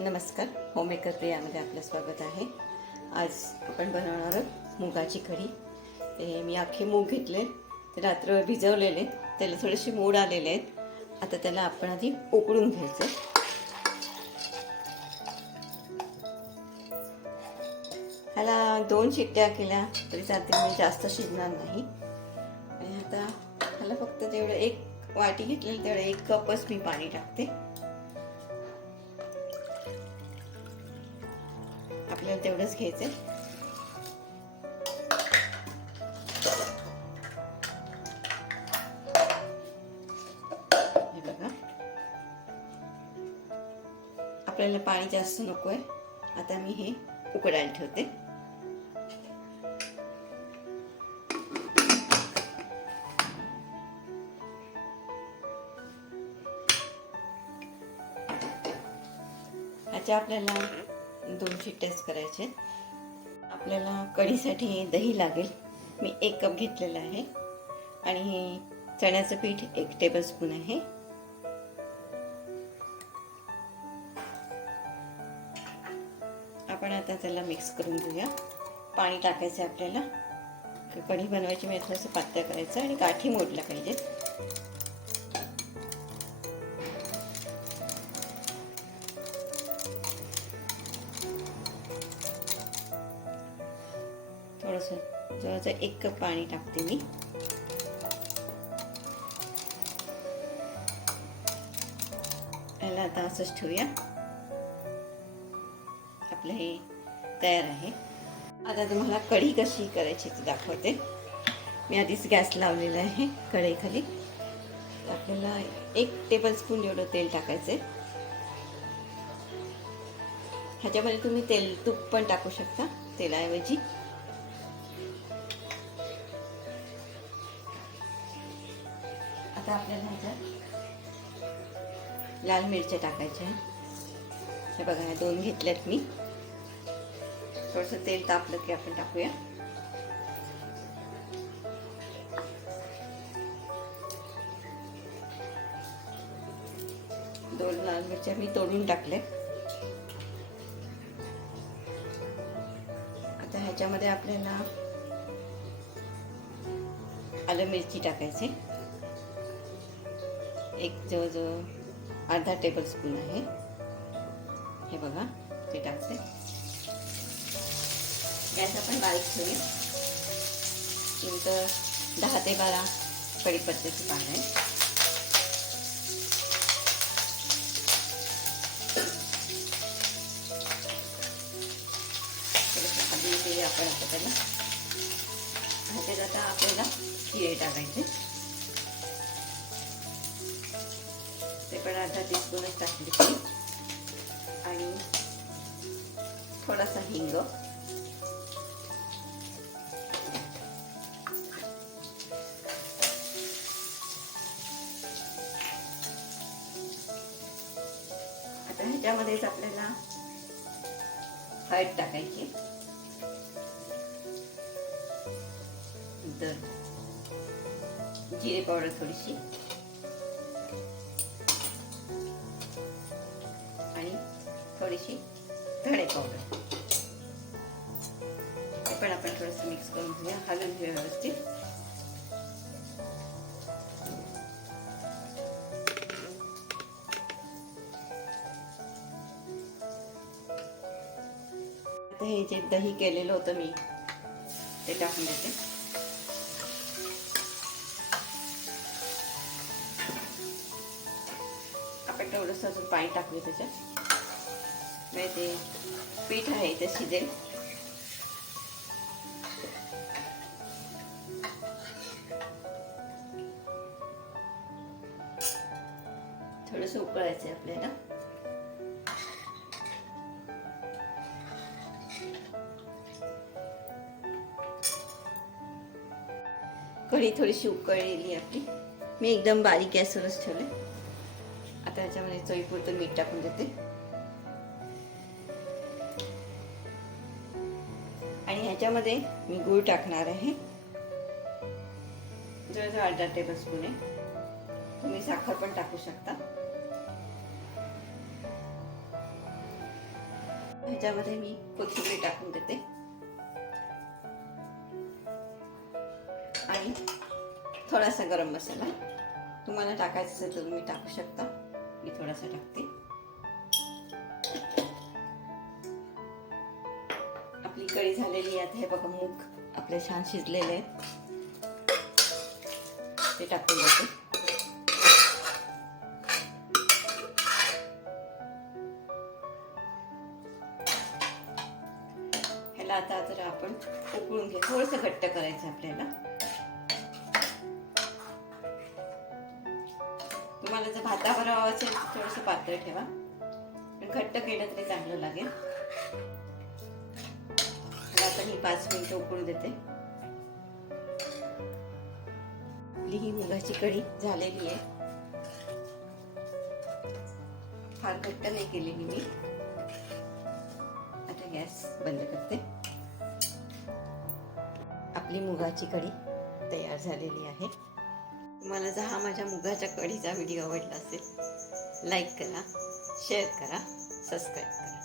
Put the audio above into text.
नमस्कार होममेकर प्रियामध्ये आपलं स्वागत आहे. आज आपण बनवणार आहोत मुगाची कढी. ते मी अख्खे मूग घेतले ते रात्र भिजवलेले त्याला थोडेसे मोड आलेले आहेत. आता त्याला आपण आधी उकळून घ्यायचं. ह्याला दोन शिट्ट्या केल्या तरी जाते म्हणजे जास्त शिजणार नाही. आणि आता ह्याला फक्त तेवढं एक वाटी घेतलेलं तेवढं एक कपच मी पाणी टाकते. आपल्याला तेवढंच घ्यायचं. हे बघा. आपल्याला पाणी जास्त नको आहे आता मी हे उकडायला ठेवते. ह्याच्या आपल्याला दोन शिट्ट्याच करायचे. आपल्याला कढीसाठी दही लागेल. मी एक कप घेतलेला आहे. आणि चण्याचं पीठ एक टेबलस्पून आहे. आपण आता त्याला मिक्स करून घेऊया. पाणी टाकायचं आहे आपल्याला. कढी बनवायची म्हणजे थोडंसं पातळ करायचं आणि गाठी मोडल्या पाहिजेत. थोडंसं जवळजवळ एक कप पाणी टाकते मी. याला आता असंच ठेवूया. आपलं हे तयार आहे. आता तुम्हाला कढी कशी करायची ती दाखवते. मी आधीच गॅस लावलेला आहे कढईखाली. आपल्याला एक टेबल स्पून एवढं तेल टाकायचं आहे ह्याच्यामध्ये तुम्ही तेल तूप पण टाकू शकता तेलाऐवजी. आता आपल्याला ह्याच्यात लाल मिरच्या टाकायच्या. हे बघा ह्या दोन घेतल्यात मी. थोडंसं तेल तापलं की आपण टाकूया. दोन लाल मिरच्या मी तोडून टाकले आता ह्याच्यामध्ये आपल्याला आलं मिरची टाकायची. एक जवळजवळ अर्धा टेबल स्पून आहे. हे बघा ते टाकते. गॅस आपण बारीक ठेवूया नंतर दहा ते बारा कडीपत्त्याचं पान आहे. आपण आता त्याला. त्याच्यात आता आपल्याला जिरे टाकायचे. ते पण अर्धा टीस्पूनच टाकली आणि थोडासा हिंग. आता ह्याच्यामध्येच आपल्याला हळद टाकायची. नंतर जिरे पावडर थोडीशी. थोडीशी धणे पावडर. हे पण आपण थोडंसं मिक्स करून घेऊया हलवून घेऊया व्यवस्थित. हे जे दही केलेलं होतं मी ते टाकून देते. आपण थोडंसं अजून पाणी टाकलं त्याच्यात. म्हणजे ते पीठ आहे ते शिजेल थोडंसं उकळायचं आहे आपल्याला कढी थोडीशी उकळलेली आपली मी एकदम बारीक गॅसवरच ठेवले आता याच्यामध्ये चवीपुरतं मीठ टाकून देते। ह्याच्यामध्ये मी गूळ टाकणार आहे. जवळजवळ अर्धा टेबल स्पून आहे. तुम्ही साखर पण टाकू शकता. ह्याच्यामध्ये मी कोथिंबीर टाकून देते. आणि थोडासा गरम मसाला. तुम्हाला टाकायचं असेल तर तुम्ही टाकू शकता. मी थोडासा टाकते. कळी झालेली आहे. हे बघा मूग आपले छान शिजलेले आहेत. ते टाकून देते. ह्याला आता जरा आपण उकळून घे. थोडंसं घट्ट करायचं आपल्याला. तुम्हाला जर भातावर हवं असेल तर थोडंसं पातळ ठेवा. पण घट्ट केलं तरी चांगलं लागेल. आता मी पाच मिनिटं उकळू देते. आपली ही मुगाची कढी झालेली आहे. फार घट्ट नाही केलेली मी. आता गॅस बंद करते. आपली मुगाची कढी तयार झालेली आहे. तुम्हाला जर हा माझ्या मुगाच्या कढीचा व्हिडिओ आवडला असेल लाईक करा शेअर करा सबस्क्राईब करा.